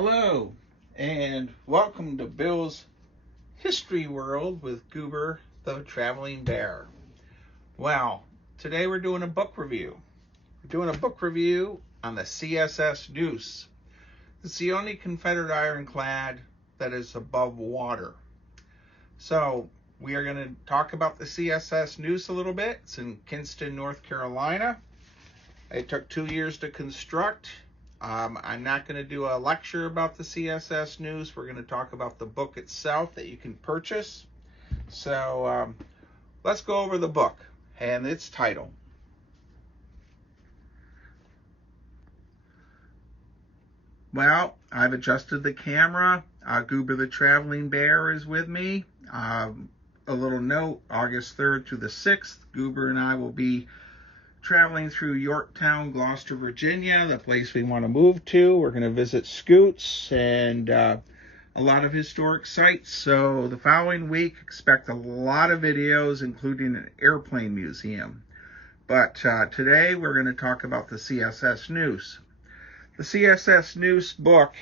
Hello, and welcome to Bill's History World with Goober the Traveling Bear. Well, today we're doing a book review. We're doing a book review on the CSS Neuse. It's the only Confederate ironclad that is above water. So we are going to talk about the CSS Neuse a little bit. It's in Kinston, North Carolina. It took 2 years to construct. I'm not going to do a lecture about the CSS Neuse. We're going to talk about the book itself that you can purchase. So let's go over the book and its title. Well, I've adjusted the camera. Goober the Traveling Bear is with me. A little note, August 3rd through the 6th, Goober and I will be traveling through Yorktown, Gloucester, Virginia, the place we want to move to. We're going to visit Scoots and a lot of historic sites. So the following week, expect a lot of videos, including an airplane museum. But today we're going to talk about the CSS Neuse. The CSS Neuse book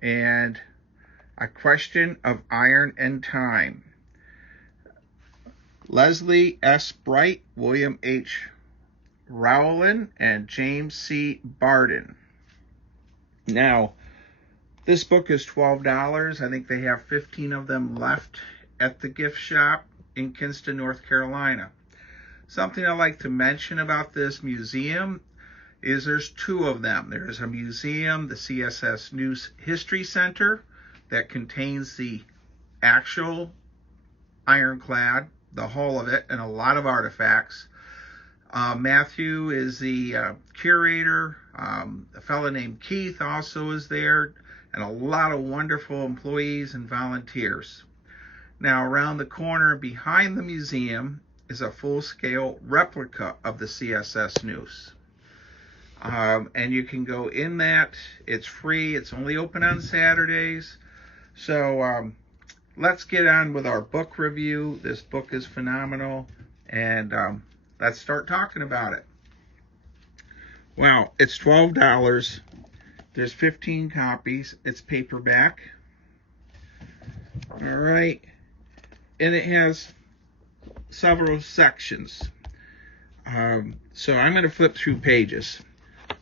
and A Question of Iron and Time. Leslie S. Bright, William H. Rowland, and James C. Barden. Now, this book is $12. I think they have 15 of them left at the gift shop in Kinston, North Carolina. Something I'd like to mention about this museum is there's two of them. There's a museum, the CSS Neuse History Center, that contains the actual ironclad, the hull of it, and a lot of artifacts. Matthew is the curator. A fellow named Keith also is there, and a lot of wonderful employees and volunteers. Now, around the corner behind the museum is a full-scale replica of the CSS Neuse. And you can go in that. It's free. It's only open on Saturdays. So let's get on with our book review. This book is phenomenal, and let's start talking about it. Well, it's $12. There's 15 copies. It's paperback. All right. And it has several sections. So I'm going to flip through pages.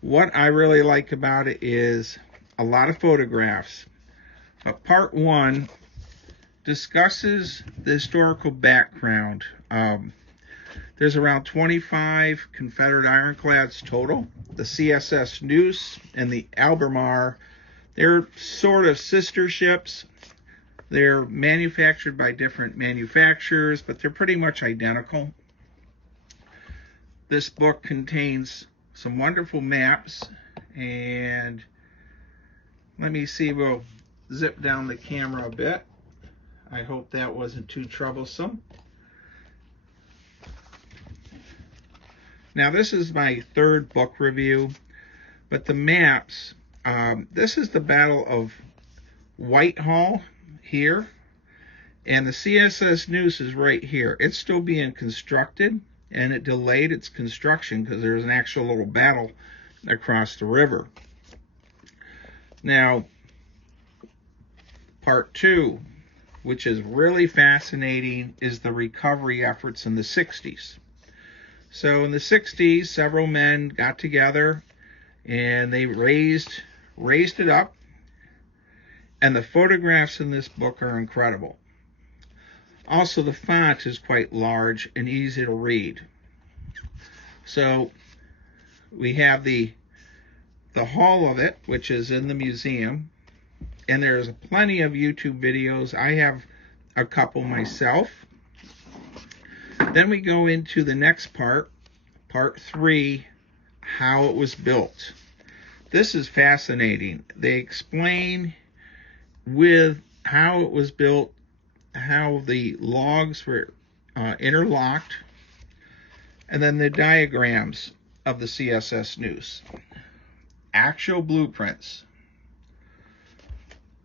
What I really like about it is a lot of photographs. Part 1 discusses the historical background. There's around 25 Confederate ironclads total. The CSS Neuse and the Albemarle, they're sort of sister ships. They're manufactured by different manufacturers, but they're pretty much identical. This book contains some wonderful maps, and let me see, we'll zip down the camera a bit. I hope that wasn't too troublesome. Now, this is my third book review, but the maps, this is the Battle of Whitehall here, and the CSS Neuse is right here. It's still being constructed, and it delayed its construction because there's an actual little battle across the river. Now, part 2, which is really fascinating, is the recovery efforts in the 60s. So in the 60s, several men got together and they raised it up, and the photographs in this book are incredible. Also, the font is quite large and easy to read. So we have the hull of it, which is in the museum, and there's plenty of YouTube videos. I have a couple myself. Then we go into the next part, part 3, how it was built. This is fascinating. They explain with how it was built, how the logs were interlocked, and then the diagrams of the CSS Neuse. Actual blueprints.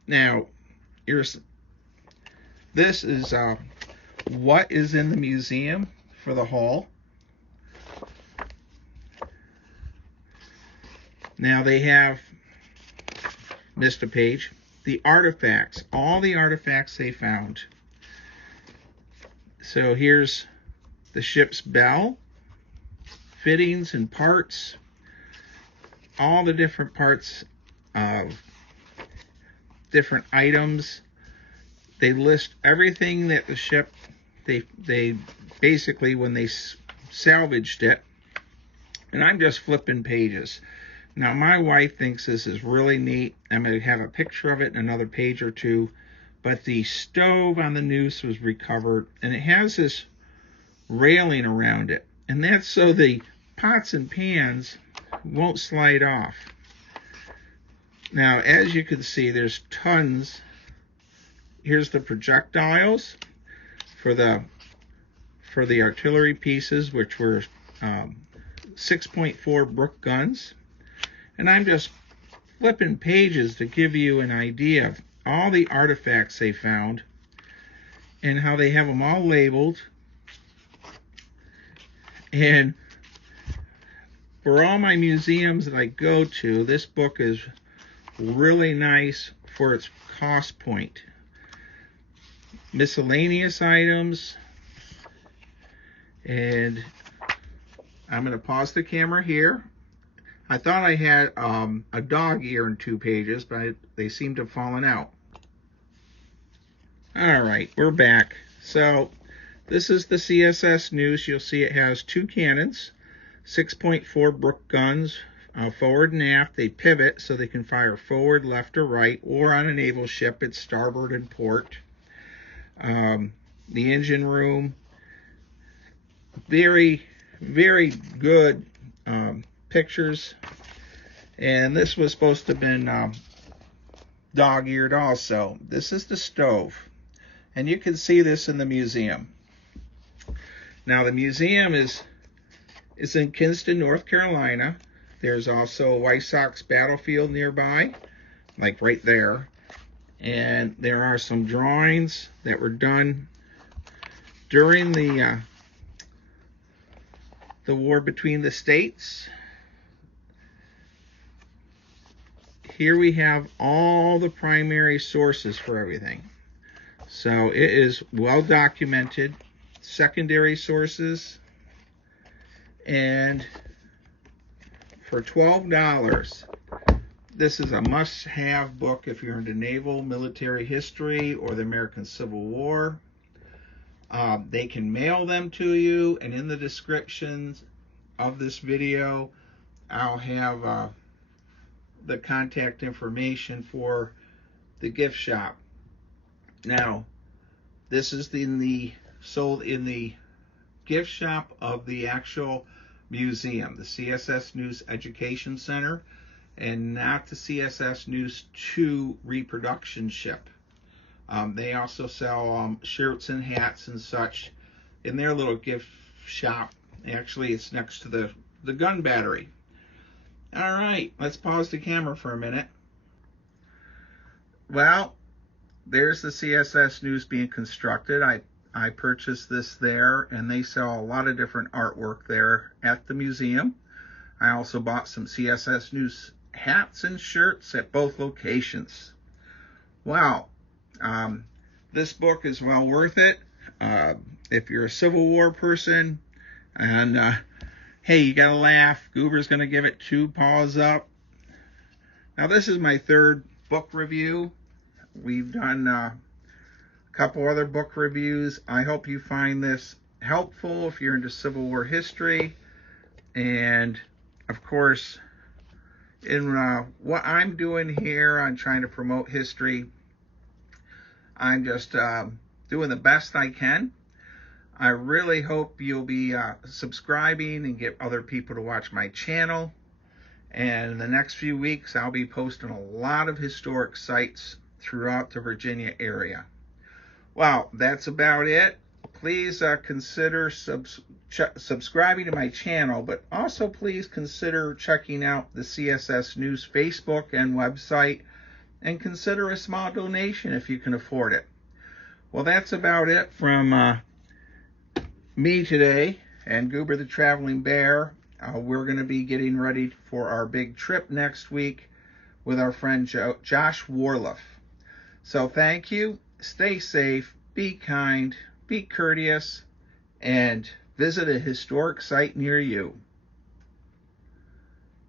Now, this is what is in the museum for the hull. Now they have missed a page. The artifacts, all the artifacts they found. So here's the ship's bell, fittings and parts, all the different parts of different items. They list everything that the ship, they basically, when they salvaged it, and I'm just flipping pages. Now, my wife thinks this is really neat. I'm going to have a picture of it in another page or two. But the stove on the Neuse was recovered, and it has this railing around it. And that's so the pots and pans won't slide off. Now, as you can see, there's tons. Here's the projectiles for the artillery pieces, which were 6.4 Brook guns. And I'm just flipping pages to give you an idea of all the artifacts they found and how they have them all labeled. And for all my museums that I go to, this book is really nice for its cost point. Miscellaneous items. And I'm going to pause the camera here. I thought I had a dog ear in 2 pages, but they seem to have fallen out. All right, we're back. So this is the CSS Neuse. You'll see it has 2 cannons, 6.4 Brook guns, forward and aft. They pivot so they can fire forward, left, or right, or on a naval ship, it's starboard and port. The engine room, very, very good pictures. And this was supposed to have been dog-eared also. This is the stove. And you can see this in the museum. Now, the museum is in Kinston, North Carolina. There's also a White Sox battlefield nearby, like right there. And there are some drawings that were done during the war between the states. Here we have all the primary sources for everything. So it is well documented. Secondary sources. And for $12, this is a must-have book if you're into naval military history or the American Civil War. They can mail them to you, and in the descriptions of this video, I'll have the contact information for the gift shop. Now, this is sold in the gift shop of the actual museum, the CSS Neuse Education Center, and not the CSS Neuse 2 reproduction ship. They also sell shirts and hats and such in their little gift shop. Actually, it's next to the gun battery. All right, let's pause the camera for a minute. Well, there's the CSS Neuse being constructed. I purchased this there, and they sell a lot of different artwork there at the museum. I also bought some CSS Neuse hats and shirts at both locations. Wow, this book is well worth it. If you're a Civil War person, and hey, you gotta laugh, Goober's gonna give it 2 paws up. Now, this is my 3rd book review. We've done a couple other book reviews. I hope you find this helpful if you're into Civil War history. And of course, in what I'm doing here, I'm trying to promote history. I'm just doing the best I can. I really hope you'll be subscribing and get other people to watch my channel. And in the next few weeks, I'll be posting a lot of historic sites throughout the Virginia area. Well, that's about it. Please consider subscribing to my channel, but also please consider checking out the CSS Neuse Facebook and website, and consider a small donation if you can afford it. Well, that's about it from me today and Goober the Traveling Bear. We're going to be getting ready for our big trip next week. with our friend Josh Warliff. So thank you, stay safe, be kind, be courteous, and visit a historic site near you.